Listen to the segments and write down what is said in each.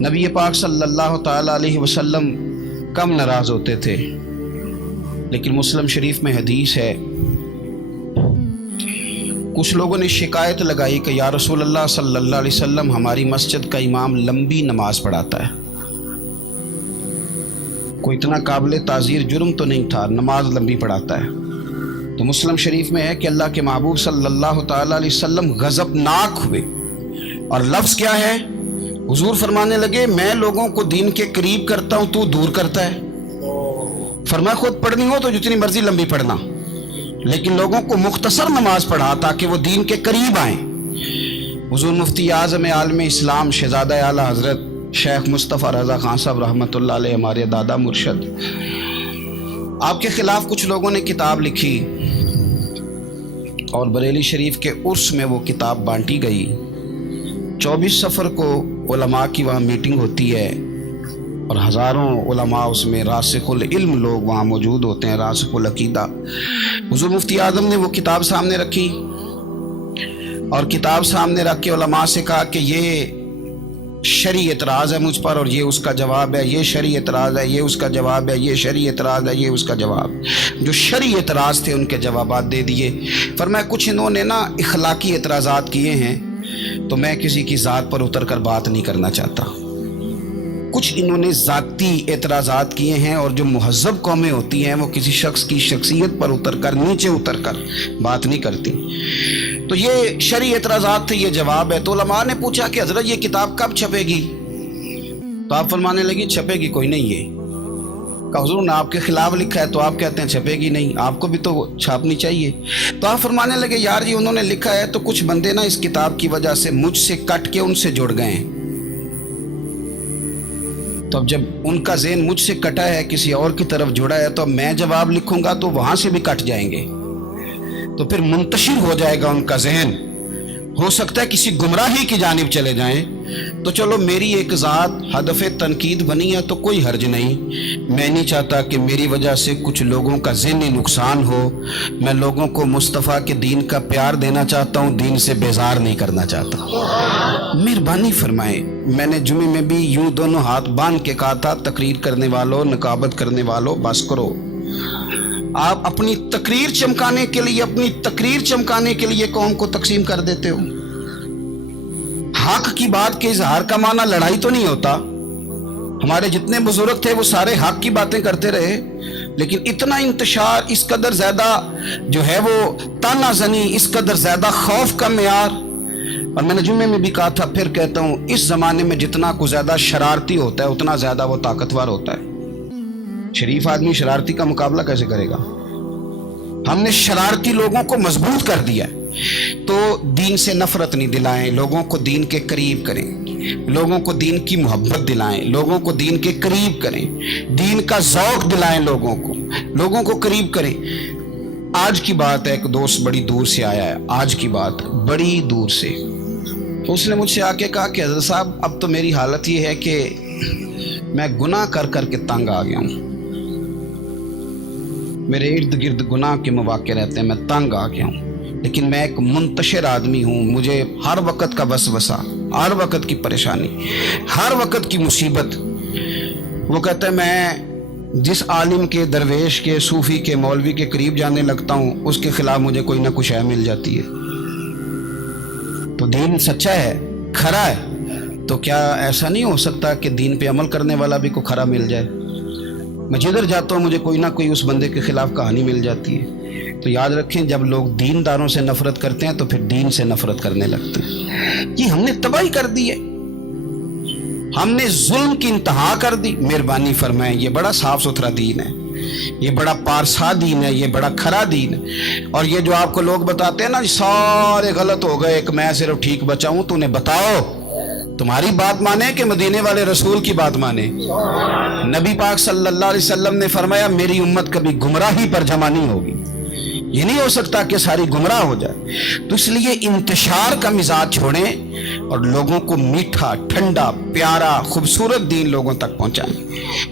نبی پاک صلی اللہ تعالی علیہ وسلم کم ناراض ہوتے تھے، لیکن مسلم شریف میں حدیث ہے، کچھ لوگوں نے شکایت لگائی کہ یا رسول اللہ صلی اللہ علیہ وسلم ہماری مسجد کا امام لمبی نماز پڑھاتا ہے۔ کوئی اتنا قابل تعزیر جرم تو نہیں تھا، نماز لمبی پڑھاتا ہے۔ تو مسلم شریف میں ہے کہ اللہ کے محبوب صلی اللہ تعالی علیہ وسلم غضبناک ہوئے، اور لفظ کیا ہے؟ حضور فرمانے لگے میں لوگوں کو دین کے قریب کرتا ہوں، تو دور کرتا ہے۔ فرمایا خود پڑھنی ہو تو جتنی مرضی لمبی پڑھنا، لیکن لوگوں کو مختصر نماز پڑھا تاکہ وہ دین کے قریب آئیں۔ حضور مفتی اعظم عالم اسلام شہزادہ اعلیٰ حضرت شیخ مصطفیٰ رضا خان صاحب رحمۃ اللہ علیہ، ہمارے دادا مرشد، آپ کے خلاف کچھ لوگوں نے کتاب لکھی اور بریلی شریف کے عرس میں وہ کتاب بانٹی گئی۔ 24 سفر کو علماء کی وہاں میٹنگ ہوتی ہے اور ہزاروں علماء اس میں راسخ العلم لوگ وہاں موجود ہوتے ہیں، راسخ العقیدہ۔ حضور مفتی اعظم نے وہ کتاب سامنے رکھی اور کتاب سامنے رکھ کے علماء سے کہا کہ یہ شرعی اعتراض ہے مجھ پر اور یہ اس کا جواب ہے، یہ شرعی اعتراض ہے، یہ اس کا جواب ہے، یہ شرعی اعتراض ہے، یہ اس کا جواب۔ جو شرعی اعتراض تھے ان کے جوابات دے دیے۔ فرمایا کچھ انہوں نے نا اخلاقی اعتراضات کیے ہیں تو میں کسی کی ذات پر اتر کر بات نہیں کرنا چاہتا۔ کچھ انہوں نے ذاتی اعتراضات کیے ہیں، اور جو مہذب قومیں ہوتی ہیں وہ کسی شخص کی شخصیت پر اتر کر، نیچے اتر کر بات نہیں کرتی۔ تو یہ شرعی اعتراضات تھے، یہ جواب ہے۔ تو علماء نے پوچھا کہ حضرت یہ کتاب کب چھپے گی؟ تو آپ فرمانے لگی چھپے گی کوئی نہیں ہے۔ کہ حضور نے آپ کے خلاف لکھا ہے تو آپ کہتے ہیں چھپے گی نہیں، آپ کو بھی تو چھاپنی چاہیے۔ تو آپ فرمانے لگے یار جی انہوں نے لکھا ہے تو کچھ بندے نا اس کتاب کی وجہ سے مجھ سے کٹ کے ان سے جڑ گئے ہیں، تو اب جب ان کا ذہن مجھ سے کٹا ہے، کسی اور کی طرف جڑا ہے، تو اب میں جواب لکھوں گا تو وہاں سے بھی کٹ جائیں گے، تو پھر منتشر ہو جائے گا ان کا ذہن، ہو سکتا ہے کسی گمراہی کی جانب چلے جائیں۔ تو چلو میری ایک ذات ہدف تنقید بنی ہے تو کوئی حرج نہیں، میں نہیں چاہتا کہ میری وجہ سے کچھ لوگوں کا ذہنی نقصان ہو، میں لوگوں کو مصطفیٰ کے دین کا پیار دینا چاہتا ہوں، دین سے بیزار نہیں کرنا چاہتا۔ مہربانی فرمائیں، میں نے جمعے میں بھی یوں دونوں ہاتھ باندھ کے کہا تھا تقریر کرنے والوں، نقابت کرنے والوں بس کرو۔ آپ اپنی تقریر چمکانے کے لیے قوم کو تقسیم کر دیتے ہو۔ حق کی بات کے اظہار کا معنی لڑائی تو نہیں ہوتا۔ ہمارے جتنے بزرگ تھے وہ سارے حق کی باتیں کرتے رہے، لیکن اتنا انتشار، اس قدر زیادہ جو ہے وہ تانا زنی، اس قدر زیادہ خوف کا معیار۔ اور میں نے جمعے میں بھی کہا تھا، پھر کہتا ہوں، اس زمانے میں جتنا کو زیادہ شرارتی ہوتا ہے اتنا زیادہ وہ طاقتور ہوتا ہے۔ شریف آدمی شرارتی کا مقابلہ کیسے کرے گا؟ ہم نے شرارتی لوگوں کو مضبوط کر دیا ہے۔ تو دین سے نفرت نہیں دلائیں، لوگوں کو دین کے قریب کریں، لوگوں کو دین کی محبت دلائیں، لوگوں کو دین کے قریب کریں، دین کا ذوق دلائیں، لوگوں کو قریب کریں۔ آج کی بات ہے، ایک دوست بڑی دور سے آیا ہے، آج کی بات بڑی دور سے، تو اس نے مجھ سے آ کے کہا کہ حضرت صاحب اب تو میری حالت یہ ہے کہ میں گناہ کر کر کے تنگ آ گیا ہوں، میرے ارد گرد گناہ کے مواقع رہتے ہیں، میں تنگ آ گیا ہوں، لیکن میں ایک منتشر آدمی ہوں، مجھے ہر وقت کا وسوسہ، ہر وقت کی پریشانی، ہر وقت کی مصیبت۔ وہ کہتا ہے میں جس عالم کے، درویش کے، صوفی کے، مولوی کے قریب جانے لگتا ہوں اس کے خلاف مجھے کوئی نہ کچھ ہے مل جاتی ہے۔ تو دین سچا ہے، کھرا ہے، تو کیا ایسا نہیں ہو سکتا کہ دین پہ عمل کرنے والا بھی کو کھرا مل جائے؟ میں جدھر جاتا ہوں مجھے کوئی نہ کوئی اس بندے کے خلاف کہانی مل جاتی ہے۔ تو یاد رکھیں، جب لوگ دینداروں سے نفرت کرتے ہیں تو پھر دین سے نفرت کرنے لگتے ہیں۔ یہ ہم نے تباہی کر دی ہے، ہم نے ظلم کی انتہا کر دی۔ مہربانی فرمائیں، یہ بڑا صاف ستھرا دین ہے، یہ بڑا پارسا دین ہے، یہ بڑا کھرا دین ہے۔ اور یہ جو آپ کو لوگ بتاتے ہیں نا سارے غلط ہو گئے، ایک میں صرف ٹھیک بچا ہوں، تو انہیں بتاؤ تمہاری بات مانے کہ مدینے والے رسول کی بات مانے؟ نبی پاک صلی اللہ علیہ وسلم نے فرمایا میری امت کبھی گمراہی پر جمع نہیں ہوگی، یہ نہیں ہو سکتا کہ ساری گمراہ ہو جائے۔ تو اس لیے انتشار کا مزاج چھوڑیں اور لوگوں کو میٹھا، ٹھنڈا، پیارا، خوبصورت دین لوگوں تک پہنچائیں،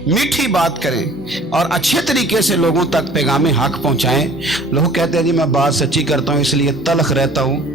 میٹھی بات کریں اور اچھے طریقے سے لوگوں تک پیغام حق پہنچائیں۔ لوگ کہتے ہیں جی میں بات سچی کرتا ہوں اس لیے تلخ رہتا ہوں،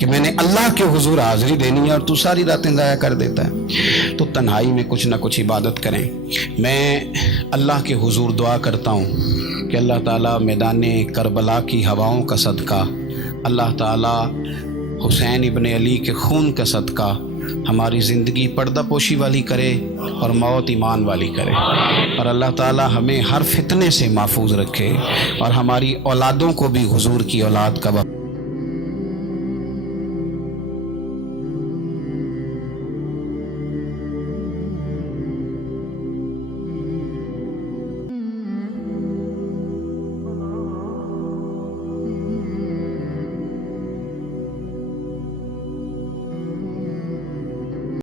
کہ میں نے اللہ کے حضور حاضری دینی ہے اور تو ساری راتیں ضائع کر دیتا ہے. تو تنہائی میں کچھ نہ کچھ عبادت کریں. میں اللہ کے حضور دعا کرتا ہوں کہ اللہ تعالیٰ میدان کربلا کی ہواؤں کا صدقہ، اللہ تعالیٰ حسین ابن علی کے خون کا صدقہ ہماری زندگی پردہ پوشی والی کرے اور موت ایمان والی کرے، اور اللہ تعالیٰ ہمیں ہر فتنے سے محفوظ رکھے اور ہماری اولادوں کو بھی حضور کی اولاد کا